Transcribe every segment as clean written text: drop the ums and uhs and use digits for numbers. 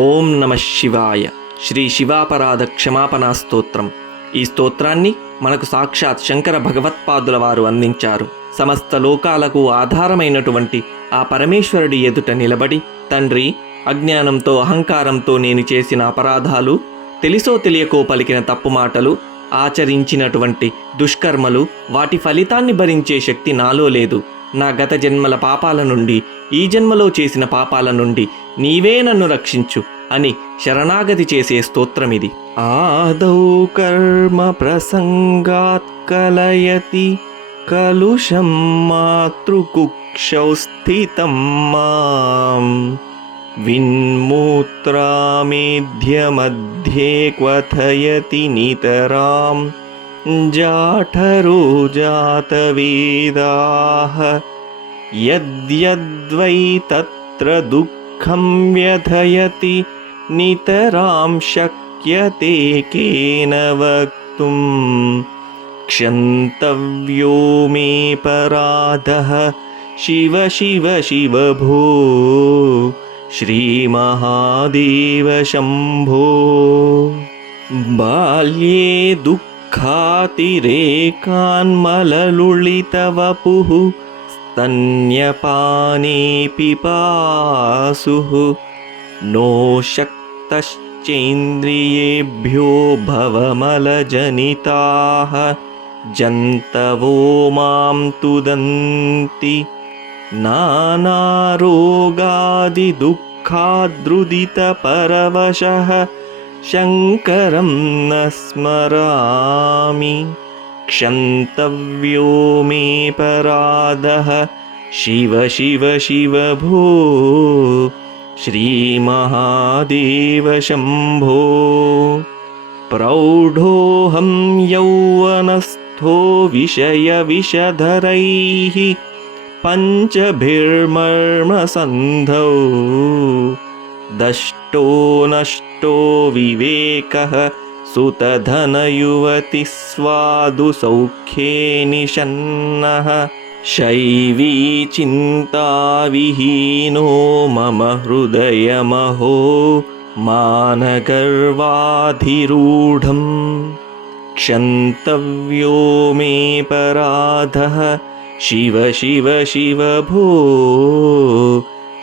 ఓం నమ శివాయ. శ్రీ శివాపరాధ క్షమాపణా స్తోత్రం. ఈ స్తోత్రాన్ని మనకు సాక్షాత్ శంకర భగవత్పాదుల వారు అందించారు. సమస్త లోకాలకు ఆధారమైనటువంటి ఆ పరమేశ్వరుడి ఎదుట నిలబడి, తండ్రి, అజ్ఞానంతో అహంకారంతో నేను చేసిన అపరాధాలు, తెలిసో తెలియకో పలికిన తప్పు మాటలు, ఆచరించినటువంటి దుష్కర్మలు, వాటి ఫలితాన్ని భరించే శక్తి నాలో లేదు. నా గత జన్మల పాపాల నుండి, ఈ జన్మలో చేసిన పాపాల నుండి నీవే నన్ను రక్షించు అని శరణాగతి చేసే స్తోత్రమిది. ఆదౌ కర్మ ప్రసంగాత్ కలయతి కలుషం మాతృకుక్షౌ స్థితం మాం విన్మూత్రామేధ్యమధ్యే క్వథయతి నితరాం జాఠరో జాతవేదాః యద్యద్వై తత్ర దుఃఖం వ్యథయతి నితరాం శక్యతే కేన వక్తుం క్షంతవ్యో మే పరాధః శివ శివ శివ భో శ్రీమహాదేవ శంభో. బాల్యే దుఃఖాతిరేకాన్మలలుళితవపుః స్తన్యపానే పిపాసుః నో శక్తశ్చేంద్రియేభ్యో భవమలజనితాః జంతవో మాం తుదంతి నానారోగాదిదుఃఖాద్రుదితపరవశః శంకరం న స్మరామి క్షంతవ్యో మే పరాధః శివ శివ శివ భో శ్రీమహాదేవ శంభో. ప్రౌఢోహం యౌవనస్థో విషయవిషధరైః పంచభిర్మర్మసంధౌ దష్టో నష్టో వివేకః సుతధనయువతి స్వాదు సౌఖ్యే నిషన్నః శైవీ చింతావిహీనో మమ హృదయమహో మానగర్వాధిరూఢం క్షంతవ్యో మే పరాధః శివ శివ శివ భో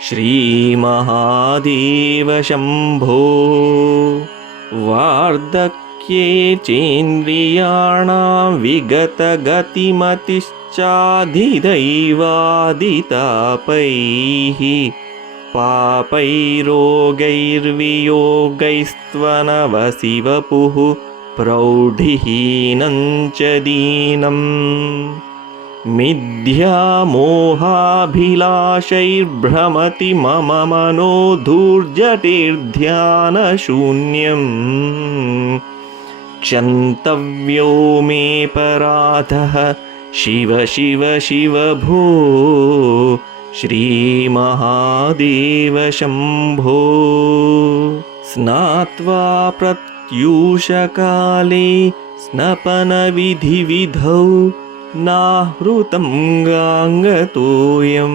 శ్రీమహాదేవ శంభో. వార్ధక్యే చేంద్రియాణాం విగతగతిమతిశ్చాధిదైవాదితాపైః పాపైరోగైర్వియోగైస్త్వనవసి వపుః ప్రౌఢిహీనం చ దీనం మిథ్యామోహాభిలాషైర్భ్రమతి మమ మనో ధూర్జటిర్ధ్యానశూన్యం క్షంతవ్యో మే పరాధః శివ శివ శివ భో శ్రీమహాదేవ శంభో. స్నాత్వా ప్రత్యూషకాలే స్నపన విధివిధౌ నాహృతం గాంగతోయం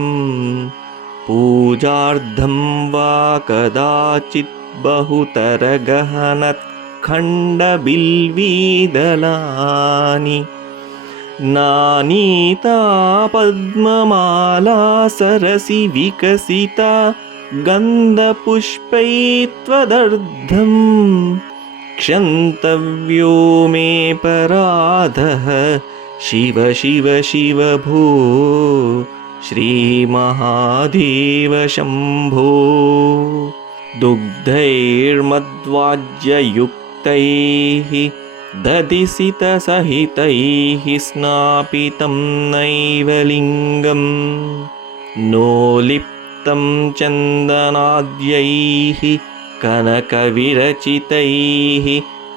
పూజార్థం వా కదాచిత్ బహుతరగహనత్ ఖండబిల్వీదలాని నానీతా పద్మమాలా సరసి వికసితా గంధపుష్పై త్వదర్థం క్షంతవ్యో మే పరాధః శివ శివ శివ భో శ్రీమహాదేవ శంభో. దుగ్ధైర్మద్వాజ్యయుక్తైః దధిసితసహితైః స్నాపితం నైవ లింగం నోలిప్తం చందనాద్యైః కనకవిరచితైః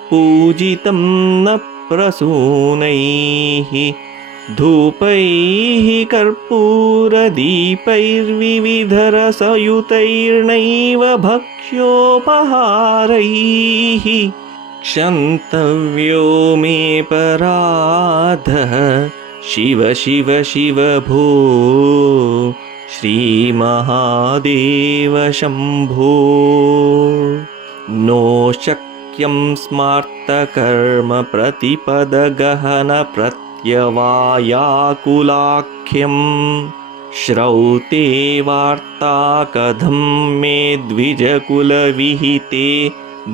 పూజితం న ప్రసూనైః ధూపైః కర్పూరదీపైర్వివిధరసయుతైర్నైవ భక్ష్యోపహారైః క్షంతవ్యో మే పరాధః శివ శివ శివ భో శ్రీమహాదేవ శంభో. वाक्यं स्मार्तकर्म प्रतिपदगहनप्रत्यवायाकुलाख्यं श्रौते वार्ता कथं मे द्विजकुलविहिते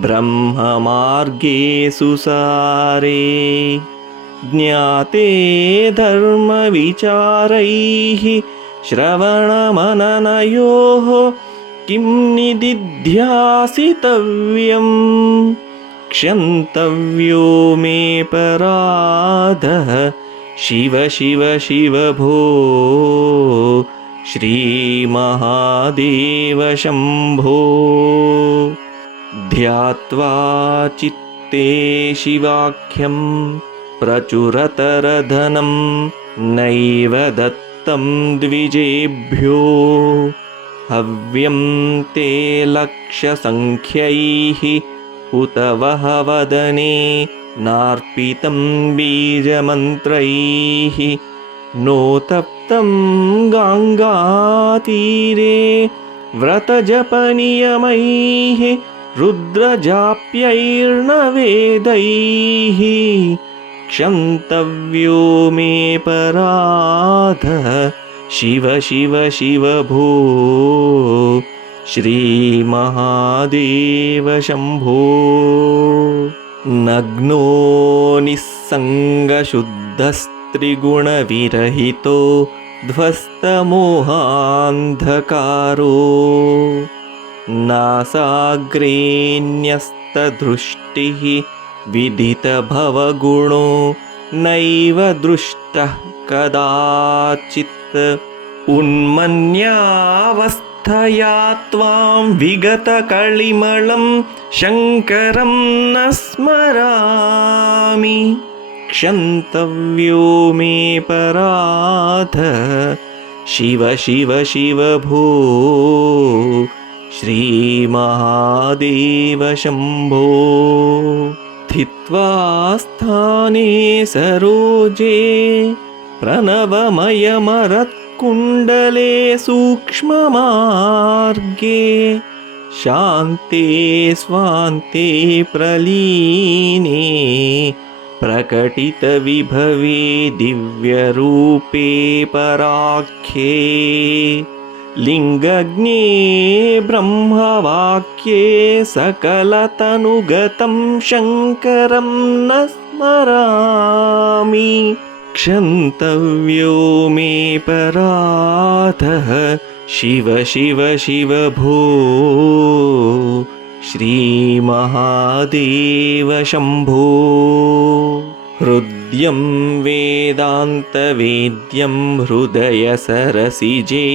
ब्रह्ममार्गे सुसारे ज्ञाते धर्मविचारैः श्रवणमननयोः किं निदिध्यासितव्यं क्षन्तव्यो मे पराधः शिव शिव शिव भो श्रीमहादेव शम्भो ध्यात्वा चित्ते शिवाख्यं प्रचुरतरधनं नैव दत्तं द्विजेभ्यो हव्यं ते लक्षसङ्ख्यैः हुतवः वदने नार्पितं बीजमन्त्रैः नोतप्तं गाङ्गातीरे व्रतजपनियमैः रुद्रजाप्यैर्न वेदैः क्षन्तव्यो मे पराधः शिव शिव शिव भो श्रीमहादेव शम्भो नग्नो निस्सङ्गशुद्धस्त्रिगुणविरहितो ध्वस्तमोहान्धकारो नासाग्रेऽन्यस्तदृष्टिः विदितभवगुणो नैव दृष्टः कदाचित् उन्मन्यावस्थया त्वां विगतकलिमलं शङ्करं न स्मरामि क्षन्तव्यो मे पराधः शिव शिव शिव भो श्रीमहादेव शम्भो स्थित्वा स्थाने सरोजे प्रणवमयमरत्कुण्डले सूक्ष्ममार्गे शान्ते स्वान्ते प्रलीने प्रकटितविभवे दिव्यरूपे पराख्ये लिङ्गज्ञे ब्रह्मवाक्ये सकलतनुगतं शङ्करं न स्मरामि क्षन्तव्यो मे पराधः शिव शिव शिव भो श्रीमहादेव शम्भो हृद्यं वेदान्तवेद्यं हृदयसरसिजे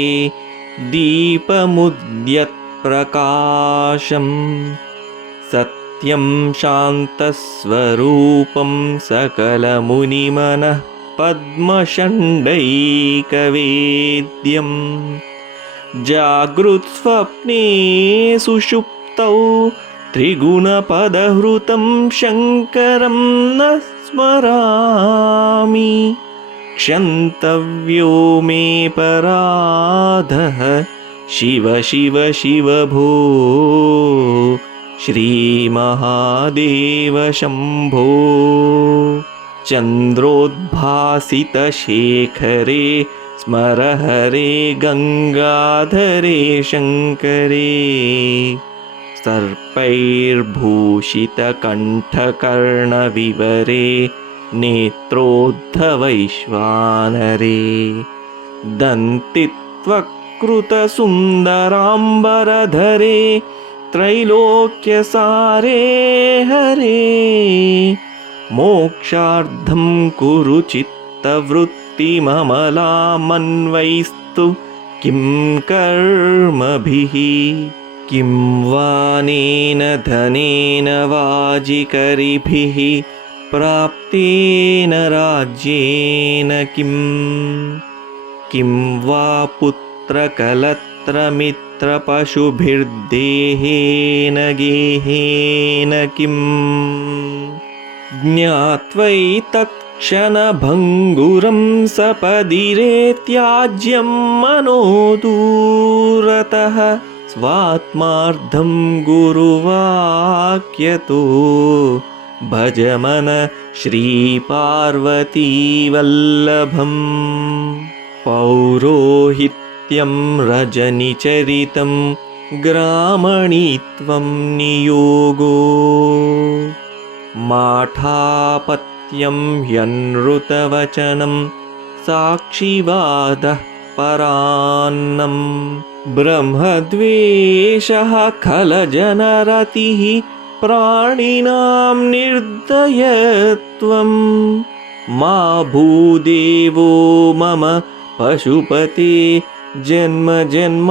दीपमुद्यत्प्रकाशं सत्यं शान्तस्वरूपं सकलमुनिमनः पद्मषण्डैकवेद्यं जागृत्स्वप्ने सुषुप्तौ त्रिगुणपदहृतं शङ्करं न स्मरामि क्षन्तव्यो मे पराधः शिव शिव शिव भो श्रीमहादेव शम्भो चन्द्रोद्भासितशेखरे स्मरहरे गङ्गाधरे शङ्करे सर्पैर्भूषितकण्ठकर्णविवरे नेत्रोद्धवैश्वानरे दन्तित्वकृतसुन्दराम्बरधरे त्रैलोक्यसारे हरे मोक्षार्थं कुरु चित्तवृत्तिममलामन्वैस्तु किं कर्मभिः किं वानेन धनेन वाजिकरिभिः प्राप्तेन राज्येन किं वा पुत्रकलत्रमित्रपशुभिर्देहेन गेहेन किम् ज्ञात्वैतत्क्षणभङ्गुरं सपदिरे त्याज्यं मनो दूरतः स्वात्मार्थं गुरुवाक्यतो भजमन श्रीपार्वतीवल्लभम् पौरोहित्यं रजनिचरितं ग्रामणीत्वं नियोगो माठापत्यं ह्यनृतवचनं साक्षिवादः परान्नं ब्रह्मद्वेषः खलजनरतिः प्राणिनां निर्दयत्वं मा भूदेवो मम पशुपते जन्म जन्मान्तरेषु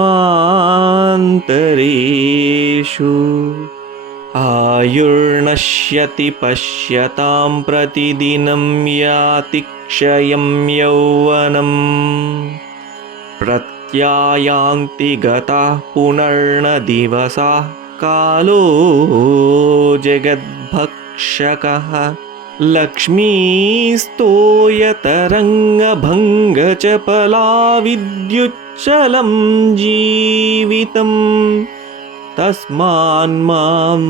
आयुर्नश्यति पश्यतां प्रतिदिनं याति क्षयं यौवनम् प्रत्यायान्ति गताः पुनर्न दिवसाः कालो जगद्भक्षकः लक्ष्मीस्तोयतरङ्गभङ्गचपला विद्युच्चलं जीवितं तस्मान्मां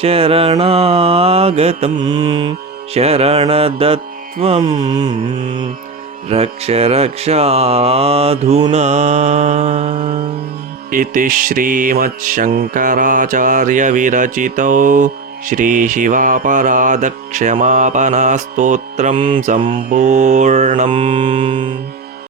शरणागतं शरणदत्वं रक्ष रक्षाधुना इति श्रीमच्छङ्कराचार्यविरचितौ श्रीशिवापराधक्षमापनास्तोत्रं सम्पूर्णम्।